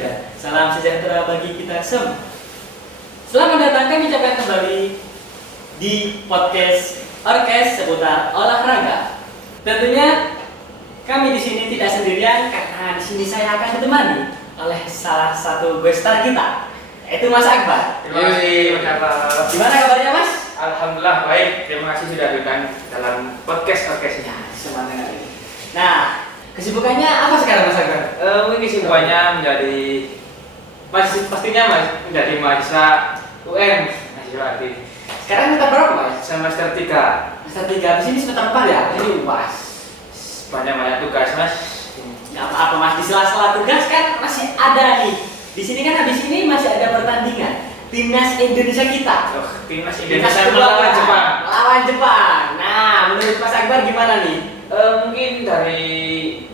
dan salam sejahtera bagi kita semua. Selamat datang, kami ucapkan kembali di podcast Orkes seputar olahraga. Tentunya kami di sini tidak sendirian karena di sini saya akan ditemani oleh salah satu guest star kita, yaitu Mas Akbar. Terima kasih Mas Akbar. Gimana kabarnya Mas? Alhamdulillah baik. Terima kasih sudah datang dalam podcast Orkes ini. Semangat ini. Nah, kesibukannya apa sekarang Mas Akbar? Mungkin kesibukannya menjadi mahasiswa UN, mahasiswa aktif. Sekarang kita berapa Mas? Semester 3. Semester 3, di sini semester 4 ya? Ini UAS. Banyak tugas Mas. Gak apa-apa Mas, di sela-sela tugas kan masih ada nih. Di sini kan habis ini masih ada pertandingan Timnas Indonesia kita. Timnas Indonesia melawan Jepang. Melawan Jepang. Nah, menurut Mas Akbar gimana nih? Mungkin dari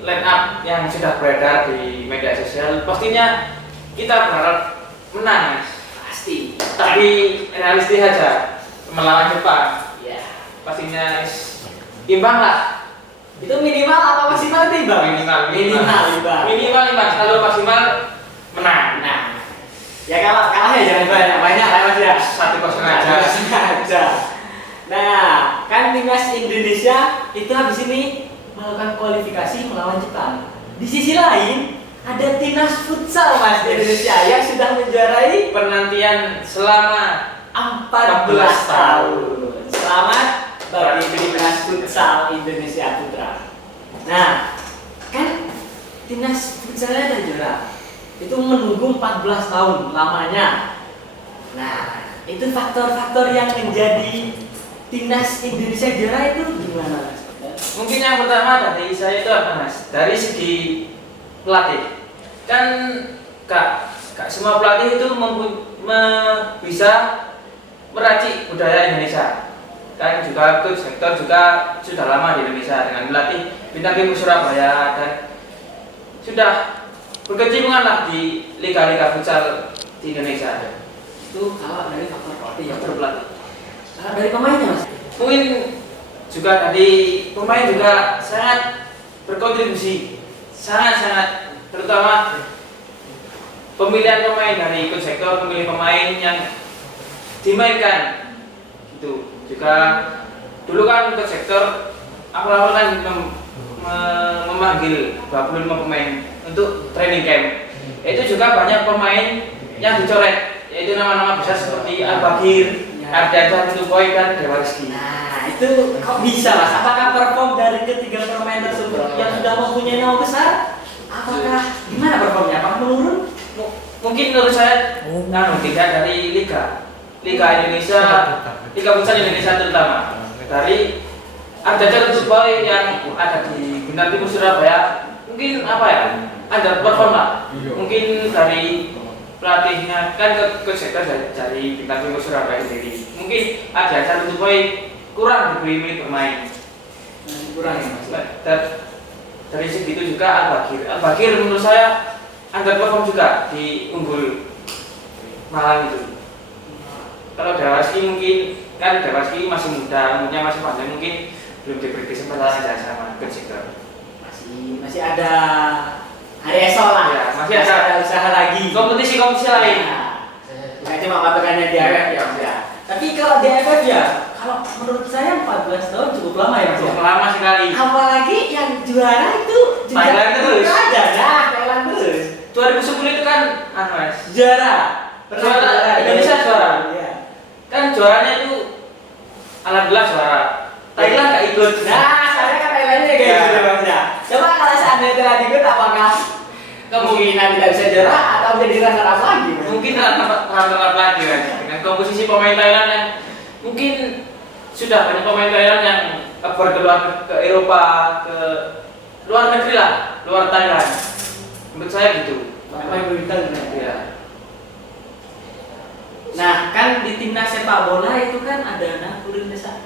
line up yang sudah beredar di media sosial, pastinya kita berharap menang Mas. Pasti. Tapi realistis aja, melawan Jepang. Ya. Pastinya imbang lah. Itu minimal apa maksimal itu Bang? Minimal. Minimal. Kalau maksimal menang. Nah, ya kalau kalah ya jangan banyak lah Mas ya. 1-0 aja. Nah, kan Timnas Indonesia itu habis ini melakukan kualifikasi melawan Jepang. Di sisi lain, ada Timnas Futsal Mas di Indonesia yang sudah menjuarai Penantian selama 14 tahun. Selamat bagi Timnas Futsal Indonesia Putra. Nah, kan Timnas Futsalnya ada juara. Itu menunggu 14 tahun lamanya. Nah, itu faktor-faktor yang menjadi Timnas Indonesia juara itu gimana Mas? Mungkin yang pertama dari saya itu apa Mas? Dari segi pelatih. Kan Kak semua pelatih itu bisa meracik budaya Indonesia. Kan juga coach Hector juga sudah lama di Indonesia dengan melatih bintang tim Surabaya dan sudah berkecimpung lah di liga-liga futsal di Indonesia. Itu kalau dari faktor pelatih ya, Faktor pelatih. dari pemainnya Mas. Mungkin juga dari pemain juga sangat berkontribusi, sangat terutama pemilihan pemain dari coach Hector, memilih pemain yang dimainkan itu juga dulu kan coach Hector awal-awal kan memanggil 25 pemain untuk training camp. Itu juga banyak pemain yang dicoret, yaitu nama-nama besar seperti Al-Bagir, Ardiansyah, Tuboy dan Dewa Rizky. Nah, itu kok bisa Mas? Apakah perform dari ketiga pemain tersebut yang sudah mempunyai nama besar? Apakah gimana performnya? Apakah menurun? Mungkin menurut saya tidak dari Liga Indonesia, Liga Futsal Indonesia terutama dari Ardiansyah, Tuboy yang ada di Bintang Timur Surabaya. Mungkin underperform lah. Mungkin dari pelatihnya kan coach Hector dari Bintang Timur Surabaya sendiri. Mungkin ada satu poin kurang diberi menit bermain. Kurang ya Mas. Dari segitu juga Al-Bagir menurut saya underperform juga di unggul Malang itu. Kalau Dewaski mungkin kan Dewaski masih muda, umurnya masih panjang, mungkin belum diberi kesempatan aja sama coach Hector. Masih ada hari esok lah. Ya, masih ada usaha lagi. Kompetisi lain. Bukan cuma patokannya di AFF ya Mas ya. Tapi kalau di AFF ya, kalau menurut saya 14 tahun cukup lama ya Mas. Cukup lama sekali. Apalagi yang juara itu juga Thailand terus. Ada, nah Thailand terus. 2010 itu kan Mas. Juara. Indonesia juara. Iya. Kan juaranya itu alhamdulillah juara. Thailand nggak ikut. Nah, saya kan Thailandnya kayak gitu Mas ya. Coba kalau seandainya Thailand ikut, apakah kemungkinan tidak bisa juara atau menjadi runner-up lagi? Mungkin runner-up lagi kan. Dengan komposisi pemain Thailand yang mungkin sudah banyak pemain Thailand yang berkeluar ke Eropa, ke luar negeri lah, luar Thailand. Menurut saya gitu. Pemain berbintang ya. Nah, kan di timnas sepak bola itu kan ada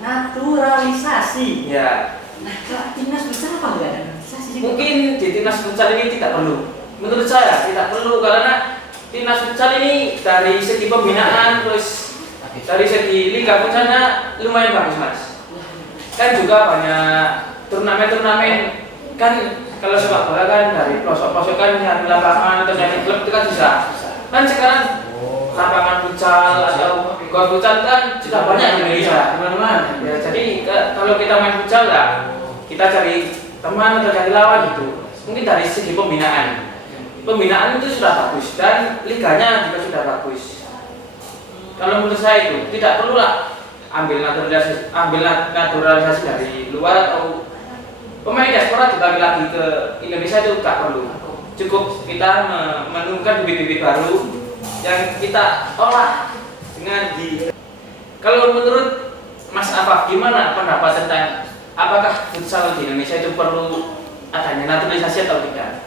naturalisasi. Ya. Nah, kalau timnas futsal apa enggak ada naturalisasi sih? Mungkin di timnas futsal ini tidak perlu. Menurut saya tidak perlu karena timnas futsal ini dari segi pembinaan terus dari segi liga futsalnya lumayan bagus Mas. Kan juga banyak turnamen-turnamen kan kalau sepak bola kan dari pelosok-pelosok kan nyari lapangan atau nyari klub itu kan susah. Kan sekarang lapangan futsal atau gor futsal kan sudah banyak di Indonesia. Teman-teman. Ya, jadi kalau kita main futsal lah, kita cari teman atau cari lawan gitu. Mungkin dari segi pembinaan itu sudah bagus dan liganya juga sudah bagus. Kalau menurut saya itu tidak perlulah ambil naturalisasi dari luar atau pemain diaspora dibagi lagi ke Indonesia itu tak perlu. Cukup kita menemukan bibit-bibit baru yang kita olah dengan Kalau menurut Mas Afaf, gimana pendapat tentang apakah futsal di Indonesia itu perlu adanya naturalisasi atau tidak?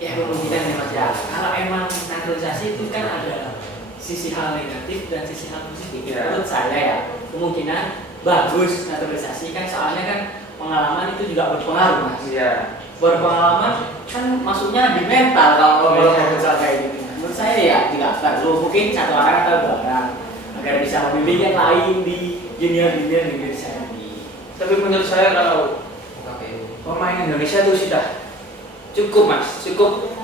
Ya kemungkinan ya Mas ya. Kalau emang naturalisasi itu kan ada sisi hal negatif dan sisi hal positif. Ya. Menurut saya ya kemungkinan bagus naturalisasi kan soalnya kan pengalaman itu juga berpengaruh Mas. Iya. Berpengalaman kan maksudnya di mental kalau futsal kayak gitu. Menurut saya ya tidak perlu, mungkin satu orang atau dua orang agar bisa membimbing yang lain di junior di saya ini. Tapi menurut saya kalau pemain Indonesia itu sudah cukup Mas, cukup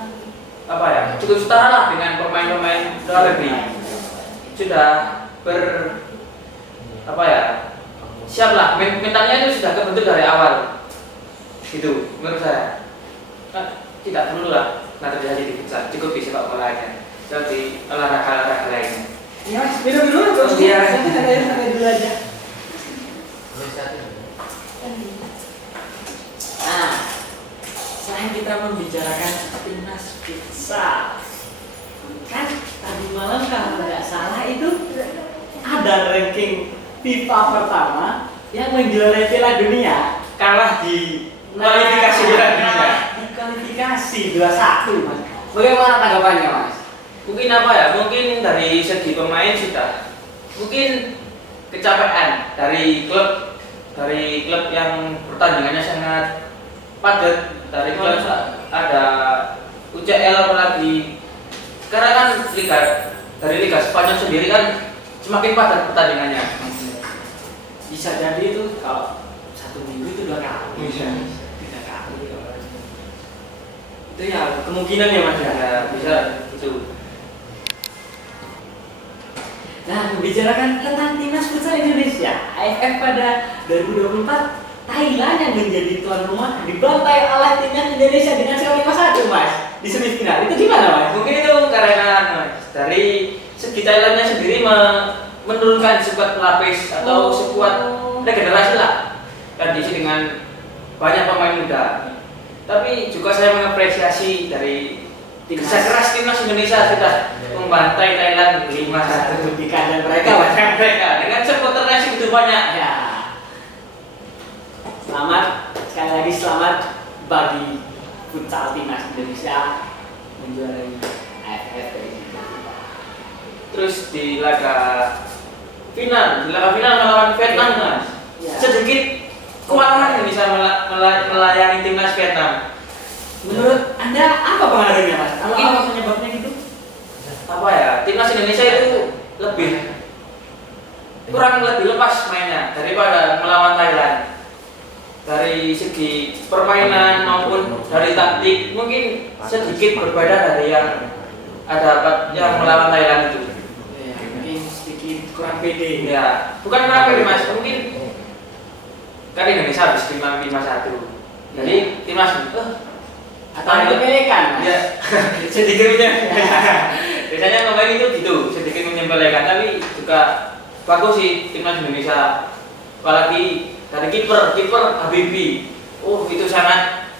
cukup setara lah dengan pemain-pemain luar negeri. Sudah siap lah, mentalnya itu sudah terbentuk dari awal. Gitu, menurut saya. Tidak perlu lah naturalisasi di futsal, cukup di sepak bola aja. Seperti olahraga lainnya. Ya Mas, minum dulu. Iya. Santai dulu aja. Nah, selain kita membicarakan timnas futsal, kan tadi malam kalau nggak salah itu ada ranking FIFA pertama yang menjuarai Piala Dunia, kalah di Kualifikasi Piala Dunia. Di kualifikasi 2-1 Mas. Bagaimana tanggapannya Mas? Mungkin mungkin dari segi pemain sudah mungkin kecapean dari klub yang pertandingannya sangat padat, dari klub ada UCL apalagi karena kan Liga Spanyol sendiri kan semakin padat pertandingannya. Bisa jadi itu kalau 1 minggu itu 2 kali. Bisa. 3 kali. Itu ya kemungkinan ya Mas ya. Bisa itu. Nah, membicarakan tentang timnas futsal Indonesia, AFF pada 2024, Thailand yang menjadi tuan rumah dibantai oleh timnas Indonesia dengan skor 5-1 Mas di semifinal. Itu gimana Mas? Mungkin itu karena Mas, dari segi Thailandnya sendiri menurunkan skuad pelapis atau skuad regenerasi lah, dan diisi dengan banyak pemain muda. Tapi juga saya mengapresiasi dari kerja keras timnas Indonesia sudah membantai Thailand 5-1 di kandang mereka dengan supporternya segitu banyak. ya. Sekali lagi selamat bagi futsal timnas Indonesia menjuarai AFF. Terus di laga final melawan Vietnam Mas. Ya. Sedikit kewalahan Indonesia melayani timnas Vietnam. Menurut Anda apa pengaruhnya Mas? Mungkin Apa penyebabnya gitu? Timnas Indonesia itu kurang lebih lepas mainnya daripada melawan Thailand. Dari segi permainan maupun dari taktik mungkin sedikit berbeda dari yang melawan Thailand itu. Ya, mungkin sedikit kurang pede. Ya, bukan kurang pede Mas, mungkin kan Indonesia habis 5-1. Jadi timnas Atau menyepelekan Mas? Ya, sedikit menyepelekan. Biasanya pemain itu gitu, sedikit menyepelekan, tapi juga bagus sih timnas Indonesia. Apalagi dari kiper Habibie. Itu sangat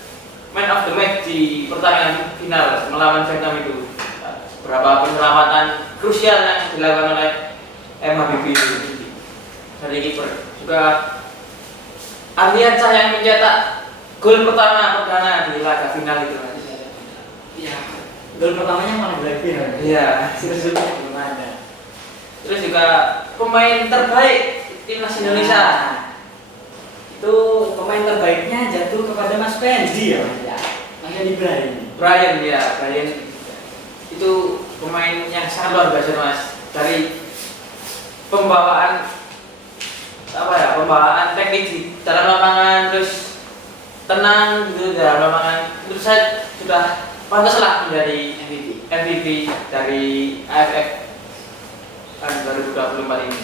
man of the match di pertandingan final melawan Vietnam itu. Berapa penyelamatan krusial yang dilakukan oleh Habibie itu dari kiper. Juga Ardiansyah yang mencetak gol pertama perdana di laga final itu. Iya. Gol pertamanya malah Blackbeard. Iya. Sebelumnya belum ada. Terus juga pemain terbaik timnas Indonesia. Itu pemain terbaiknya jatuh kepada Mas Fendi ya Mas ya. Brian itu pemain yang sangat luar biasa Mas. Dari pembawaan teknik di dalam lapangan, terus tenang gitu dalam lapangan, terus saya sudah pantas lah menjadi MVP. MVP dari AFF tahun 2024 ini.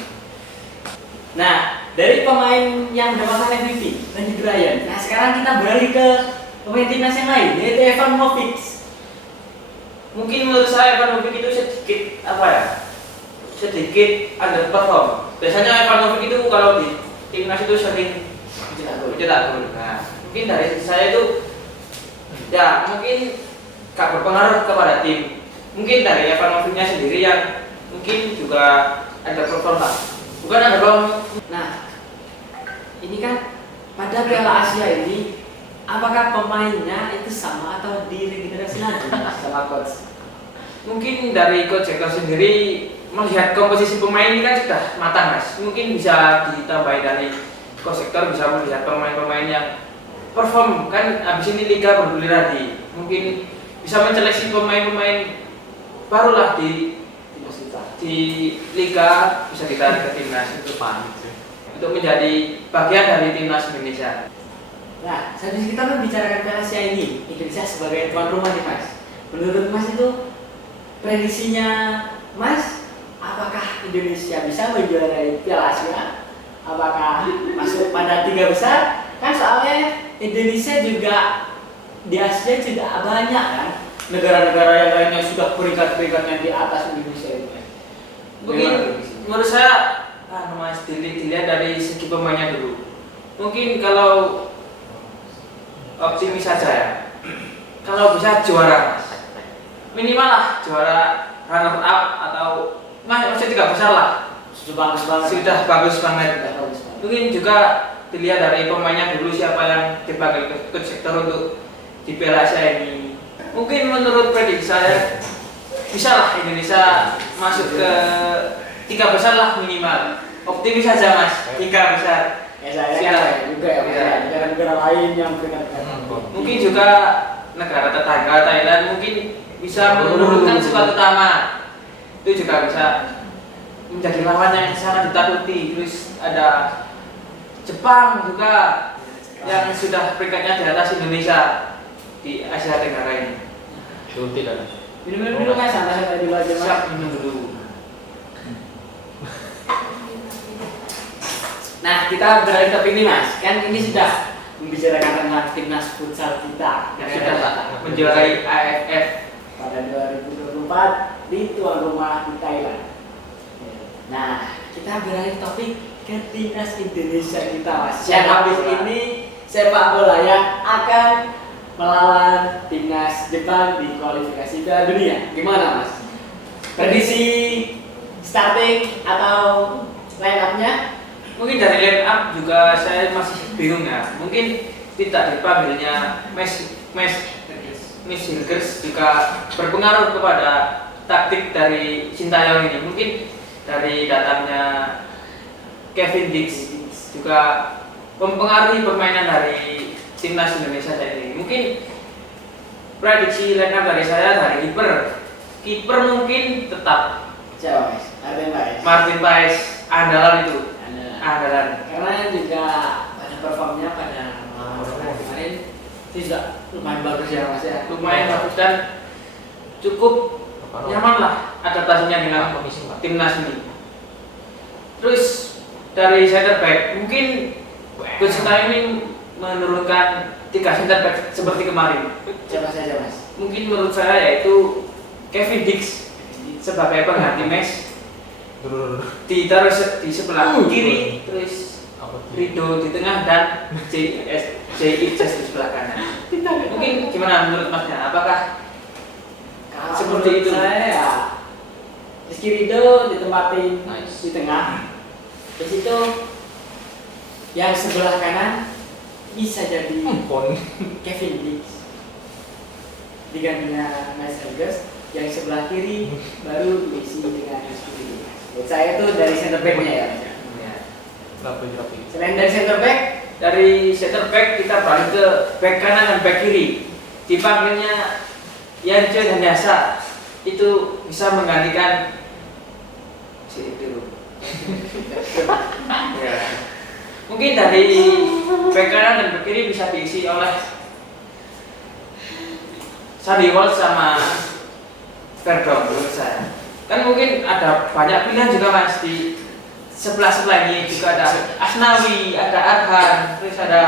Nah, dari pemain yang mendapatkan MVP, Randy Bryant. Nah, sekarang kita beralih ke pemain timnas yang lain, yaitu Evan Movic. Mungkin menurut saya Evan Movic itu sedikit sedikit underperform. Biasanya Evan Movic itu kalau di timnas itu sering mencetak gol. Nah, mungkin dari saya itu ya mungkin gak berpengaruh kepada tim. Mungkin dari Evan Movicnya sendiri yang mungkin juga underperform lah. Bukan underperform. Nah, ini kan pada Piala Asia ini, apakah pemainnya itu sama atau diregenerasi lagi sama coach? Mungkin dari coach Hector sendiri melihat komposisi pemain ini kan sudah matang, Mas. Mungkin bisa ditambahin dari coach Hector bisa melihat pemain-pemain yang perform, kan abis ini liga bergulir lagi. Mungkin bisa menyeleksi pemain-pemain barulah di liga, bisa ditarik ke timnas untuk menjadi bagian dari timnas Indonesia. Nah, saat kita membicarakan Piala Asia ini, Indonesia sebagai tuan rumah nih Mas. Menurut Mas itu prediksinya Mas, apakah Indonesia bisa menjuarai Piala Asia? Apakah masuk pada 3 besar? Kan soalnya Indonesia juga di Asia juga banyak kan negara-negara yang lainnya sudah peringkat-peringkatnya di atas Indonesia itu. Mungkin menurut saya Mas dilihat dari segi pemainnya dulu. Mungkin kalau optimis saja ya, kalau bisa juara Mas, minimal lah juara runner up atau masih 3 besar lah. Sudah bagus banget. Mungkin juga dilihat dari pemainnya dulu siapa yang dipanggil ke sektor untuk di Piala Asia ini. Mungkin menurut prediksi saya bisa lah Indonesia masuk ke 3 besar lah minimal. Optimis saja Mas, 3 besar. Ya saya juga ya negara-negara lain yang peringkat. Mungkin juga negara tetangga Thailand mungkin bisa menurunkan skuad utama. Itu juga bisa menjadi lawan yang sangat ditakuti. Terus ada Jepang juga yang sudah peringkatnya di atas Indonesia di Asia Tenggara ini. Minum Mas, santai dulu aja Mas. Siap, minum dulu. Nah, kita beralih topik ini Mas. Kan ini sudah membicarakan tentang timnas futsal kita Yang sudah menjuarai AFF pada 2024 di tuan rumah di Thailand. Nah, kita beralih topik ke timnas Indonesia kita Mas. Yang habis ini sepak bola yang akan melawan timnas Jepang di kualifikasi Piala Dunia. Gimana Mas? Prediksi starting atau line up-nya? Mungkin dari line up juga saya masih bingung ya. Mungkin tidak dipanggilnya Miss Hilgers juga berpengaruh kepada taktik dari Sintayong ini. Mungkin dari datangnya Kevin Dix juga mempengaruhi permainan dari timnas Indonesia saat ini. Mungkin prediksi line up dari saya dari kiper mungkin tetap Siapa Mas? Martin Paes andalan itu. Andalan. Karena juga pada performnya pada kemarin itu juga lumayan bagus ya Mas ya. Lumayan bagus dan cukup nyaman lah adaptasinya dengan timnas ini. Terus dari center back mungkin Coach Sintayong ini menurunkan 3 center back seperti kemarin. Siapa saja Mas? Mungkin menurut saya yaitu Kevin Dix sebagai pengganti Mes, ditaruh di sebelah kiri, terus Rido di tengah dan J.I. di sebelah kanan. Mungkin gimana menurut Masnya? Apakah seperti itu? Saya ya Rizky Rido ditempatin di tengah. Di situ yang sebelah kanan bisa jadi Kevin Dix digantinya Mas Hilgers. Yang sebelah kiri baru diisi dengan Rizky Rido. Buat saya itu dari center back-nya ya. Selain dari center back kita balik ke back kanan dan back kiri. Dipanggilnya Yance dan Yasa itu bisa menggantikan si itu. Ya. Mungkin dari back kanan dan back kiri bisa diisi oleh Sandy Walsh sama Verdong menurut saya. Kan mungkin ada banyak pilihan juga Mas di sebelah ini juga ada Asnawi, ada Arhan, terus ada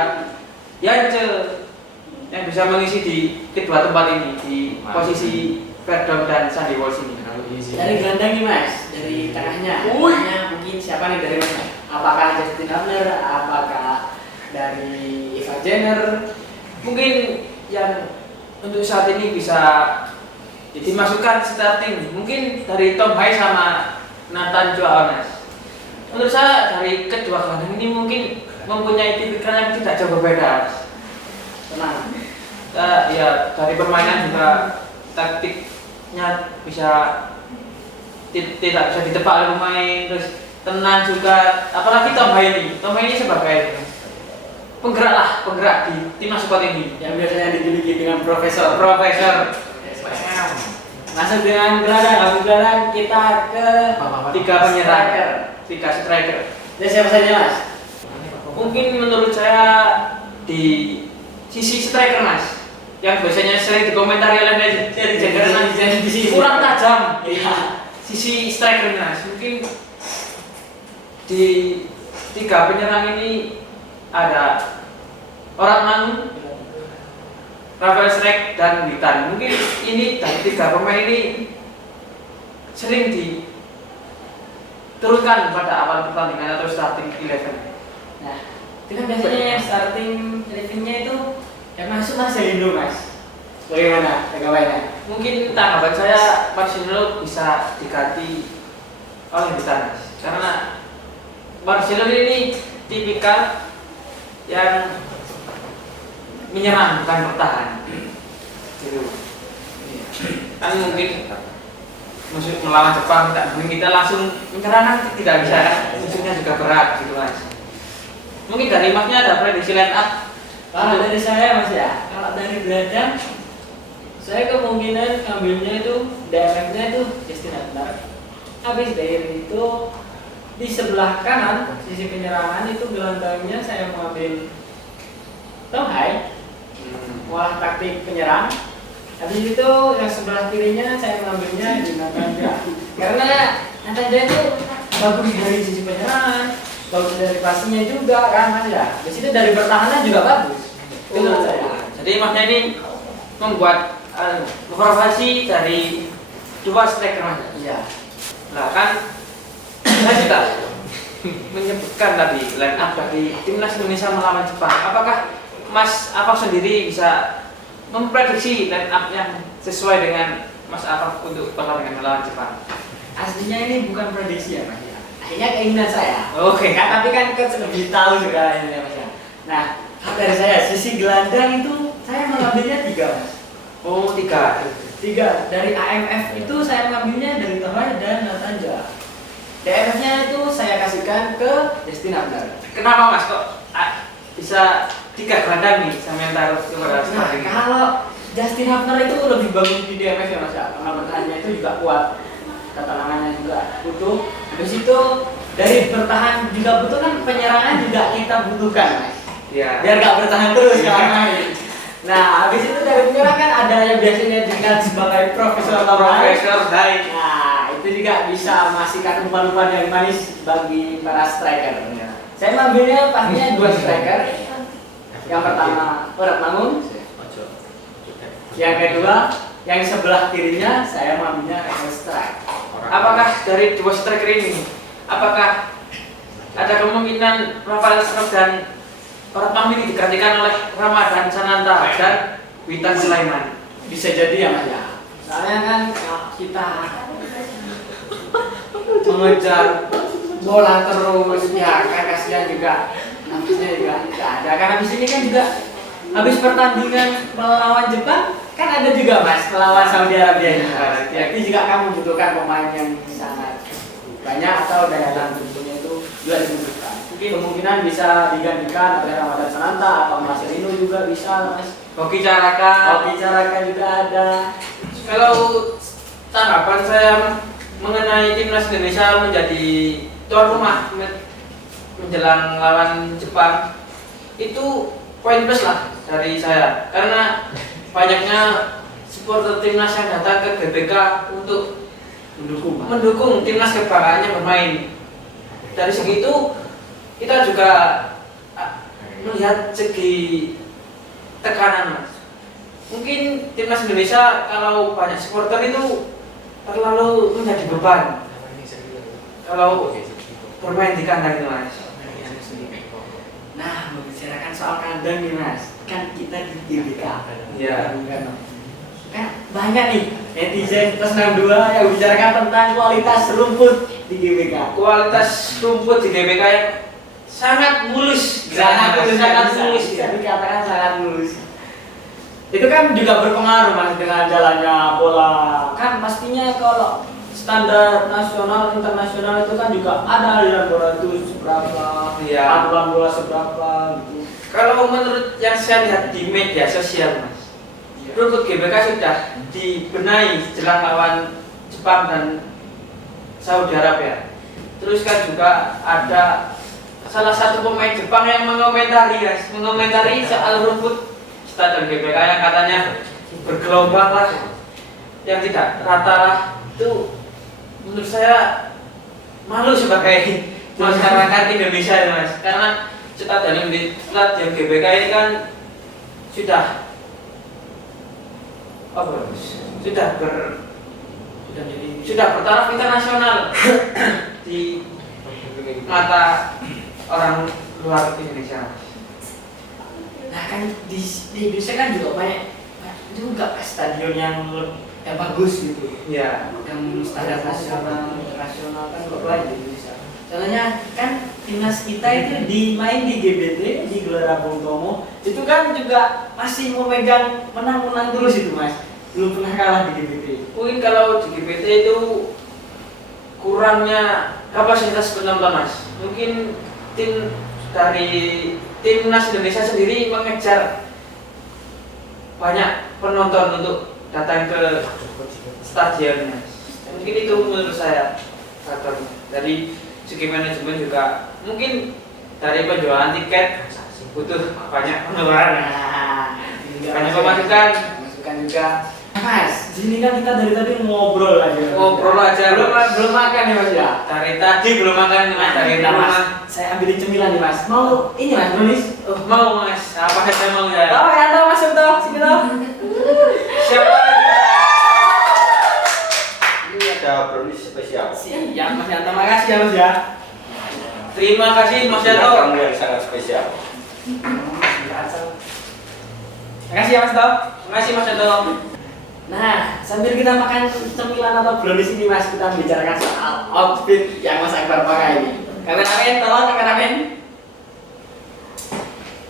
Yance yang bisa mengisi di kedua tempat ini di posisi Verdong dan Sandy Walsh ini. Dari gelandang nih Mas, dari tengahnya. Tengahnya mungkin siapa nih dari Mas? Apakah Justin Hubner? Apakah dari Eva Jenner? Mungkin yang untuk saat ini bisa dimasukkan starting mungkin dari Tom Hai sama Nathan Joanes. Menurut saya dari kedua gelandang ini mungkin mempunyai tipikal yang tidak jauh berbeda. Tenang. Ya dari permainan juga taktiknya bisa tidak bisa ditebak oleh pemain, terus tenang juga. Apalagi Tom Hai ini sebagai penggerak di timnas squad ini Yang biasanya dijuluki dengan profesor. Masuk dengan gelandang kita ke tiga penyerang, tiga striker. Dan siapa saja Mas? Mungkin menurut saya di sisi striker Mas, yang biasanya sering dikomentari oleh netizen karena kurang tajam. Iya. Sisi striker Mas, mungkin di tiga penyerang ini ada Orat Manu, Rafael Strijk dan Witan. Mungkin ini dari tiga pemain ini sering diturunkan pada awal pertandingan atau starting 11. Nah, itu kan biasanya starting 11-nya itu yang masuk Marcelino Mas. Bagaimana tanggapannya? Mungkin tanggapan saya Marcelo bisa diganti oleh Witan karena Marcelo ini tipikal yang menyerang bukan bertahan. Gitu. Kan mungkin musuh melawan Jepang kita langsung menyerang kan tidak bisa kan, musuhnya juga berat gitu Mas. Mungkin dari Masnya ada prediksi line up? Kalau dari saya Mas ya, kalau dari gelandang saya kemungkinan ngambilnya itu DMF-nya itu Justin Hubner. Habis dari itu di sebelah kanan sisi penyerangan itu gelandangnya saya mengambil Tom Hai. Wah, taktik penyerang. Habis itu yang sebelah kirinya saya mengambilnya di Nathan Joa. Karena Nathan Joa itu bagus dari sisi penyerangan, bagus dari passingnya juga kan Mas ya. Di situ dari pertahanan juga bagus. Itu menurut saya. Jadi Masnya ini membuat formasi dari dua striker Mas. Iya. Nah kan saya juga menyebutkan tadi line up dari timnas Indonesia melawan Jepang. Apakah Mas Afaf sendiri bisa memprediksi line up yang sesuai dengan Mas Afaf untuk pertandingan melawan Jepang? Aslinya ini bukan prediksi ya Mas ya. Akhirnya keinginan saya. Oke. Kan, tapi kan lebih tahu juga ini ya Mas ya. Nah, kalau dari saya sisi gelandang itu saya mengambilnya 3 Mas. Oh 3. 3 dari AMF itu saya mengambilnya dari Tom Hai dan Nathan Joa. DMF-nya itu saya kasihkan ke Justin Hubner. Kenapa Mas kok bisa 3 gelandang nih sama yang taruh kepada Nah, kalau Justin Hubner itu lebih bagus di DMF ya Mas ya, karena bertahannya itu juga kuat, ketenangannya juga butuh. Habis itu dari bertahan juga butuh kan, penyerangan juga kita butuhkan Mas. Iya. Biar nggak bertahan terus kalau main. Nah, habis itu dari penyerang kan ada yang biasanya dikenal sebagai Profesor Hai. Nah, itu juga bisa masihkan umpan-umpan yang manis bagi para striker. Saya mengambilnya pastinya 2 striker. Yang pertama Orat Mangun. Yang kedua, yang sebelah kirinya saya mengambilnya Rafael Strijk. Apakah dari 2 striker ini, apakah ada kemungkinan Rafael Strijk dan Orat Mangun ini digantikan oleh Ramadan Sananta dan Witan Sulaiman? Bisa jadi ya Mas ya. Soalnya kan kalau kita mengejar bola terus ya kan kasihan juga, nafasnya juga tidak ada. Karena di sini kan juga habis pertandingan melawan Jepang kan ada juga Mas melawan Saudi Arabia juga. Jadi juga kamu membutuhkan pemain yang sangat banyak atau daya tahan tubuhnya itu juga dibutuhkan. Mungkin kemungkinan bisa digantikan oleh Ramadan Sananta atau Marcelino juga bisa Mas. Hoki Caraka juga ada. Kalau tanggapan saya mengenai timnas Indonesia menjadi tuan rumah menjelang lawan Jepang itu poin plus lah dari saya karena banyaknya supporter timnas yang datang ke GBK untuk Mendukung. mendukung timnas kebanggaannya bermain. Dari segi itu kita juga melihat segi tekanan, Mas. Mungkin timnas Indonesia kalau banyak supporter itu terlalu menjadi beban kalau bermain di kandang itu, Mas. Nah, membicarakan soal kandang nih Mas, kan kita di GBK. Iya. Kan banyak nih netizen plus 62 yang bicarakan tentang kualitas rumput di GBK. Kualitas rumput di GBK yang sangat mulus, Sangat mulus bisa dikatakan sangat mulus. Itu kan juga berpengaruh Mas dengan jalannya bola. Kan pastinya kalau standar nasional internasional itu kan juga ada aliran bola itu seberapa, Iya. aturan bola seberapa gitu. Kalau menurut yang saya lihat di media sosial, Mas, rumput GBK sudah dibenahi jelang lawan Jepang dan Saudi Arabia. Terus kan juga ada salah satu pemain Jepang yang mengomentari soal rumput stadion GBK yang katanya bergelombang lah, yang tidak rata lah. Itu menurut saya malu sebagai masyarakat Indonesia ya, Mas, karena stadion GBK ini kan sudah sudah bertaraf internasional di mata orang luar Indonesia. Nah kan di Indonesia kan juga banyak juga stadion yang bagus gitu. Ya. Yang standar nasional, internasional kan juga banyak di Indonesia. Contohnya kan timnas kita itu dimain di GBT di Gelora Bung Tomo, itu kan juga masih memegang menang-menang terus itu Mas, belum pernah kalah di GBT. Mungkin kalau di GBT itu kurangnya kapasitas penonton, Mas. Mungkin dari timnas Indonesia sendiri mengejar banyak penonton untuk datang ke stadionnya. Mungkin itu menurut saya faktornya. Dari segi manajemen juga mungkin dari penjualan tiket butuh banyak pengeluaran, banyak pemasukan juga. Mas, sini kan kita dari tadi ngobrol aja. Belum makan ya Mas ya. Dari tadi belum makan nih, Mas. Dari Mas, saya ambilin cemilan nih Mas. Mau ini Mas, brownies? Mau, Mas. Apa saja mau ya? Oh ya, tahu masuk toh, sini toh. Siapa lagi? Ini ada brownies spesial. Siap Mas Yanto, makasih ya Mas ya. Terima kasih Mas Yanto. Kamu yang sangat spesial. Makasih ya Mas toh. Terima kasih Mas Yanto. Nah, sambil kita makan cemilan atau brownies ini Mas, kita bicarakan soal outfit yang Mas Akbar pakai ini. Kameramen, tolong kameramen.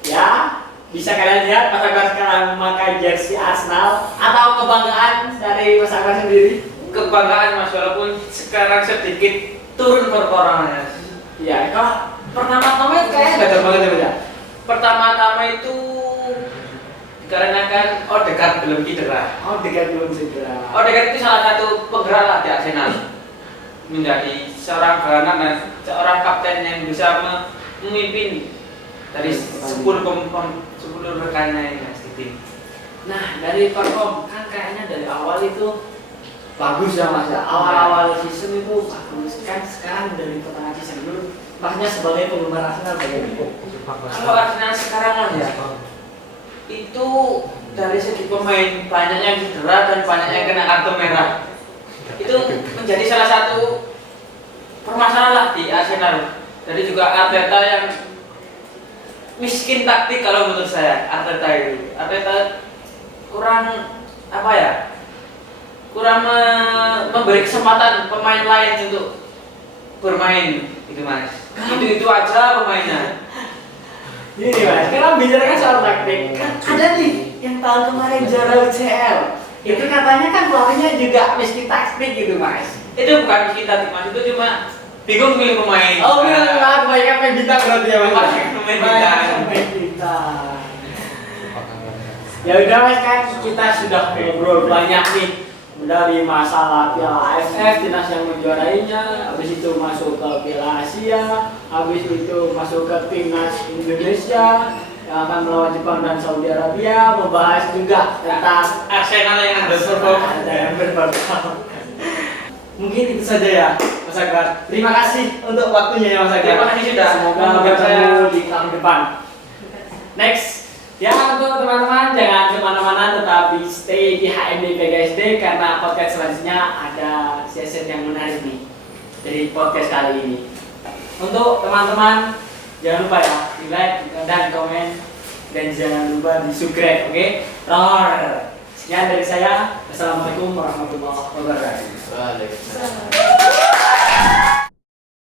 Ya, bisa kalian lihat Mas Akbar sekarang memakai jersey Arsenal atau kebanggaan dari Mas Akbar sendiri. Kebanggaan Mas, walaupun sekarang sedikit turun performanya. Iya, kalau pertama-tama itu kayaknya gak banget ya Mas ya. Pertama-tama itu dikarenakan Odegaard belum cedera. Odegaard belum cedera. Odegaard itu salah satu penggerak lah di Arsenal, menjadi seorang gelandang dan seorang kapten yang bisa memimpin dari 10 rekannya ini Mas di tim. Nah, dari perform kan kayaknya dari awal itu bagus ya Mas ya. Awal-awal season itu bagus kan, sekarang dari pertengahan season dulu Masnya sebagai penggemar Arsenal bagaimana? Kalau Arsenal sekarang kan ya, itu dari segi pemain banyak yang cedera dan banyak yang kena kartu merah. Itu menjadi salah satu permasalahan di Arsenal. Jadi juga Arteta yang miskin taktik kalau menurut saya. Arteta kurang apa ya? Kurang memberi kesempatan pemain lain untuk bermain gitu Mas. Itu aja pemainnya. Ini Mas, sekarang bicarakan soal taktik. Kan ada nih yang tahun kemarin juara UCL. Itu katanya kan pelatihnya juga miskin taktik gitu Mas. Itu bukan miskin taktik Mas, itu cuma bingung pilih pemain. Oh, benar banget, kebanyakan main bintang berarti ya Mas. Banyak main bintang. Main bintang. Ya udah Mas, kan kita sudah ngobrol banyak nih dari masalah Piala AFF, timnas yang menjuarainya, habis itu masuk ke Piala Asia, habis itu masuk ke timnas Indonesia, yang akan melawan Jepang dan Saudi Arabia, membahas juga tentang Arsenal yang underperform. dan berperform. Mungkin itu saja ya, Mas Akbar. Terima kasih untuk waktunya ya, Mas Akbar. Terima kasih sudah. Semoga bertemu di tahun depan. Next. Ya, untuk teman-teman jangan kemana-mana, tetapi stay di HMD PGSD karena podcast selanjutnya ada sesi yang menarik nih dari podcast kali ini. Untuk teman-teman jangan lupa ya di like dan komen dan jangan lupa di subscribe, oke? Roar. Sekian dari saya. Assalamualaikum warahmatullahi wabarakatuh. Waalaikumsalam.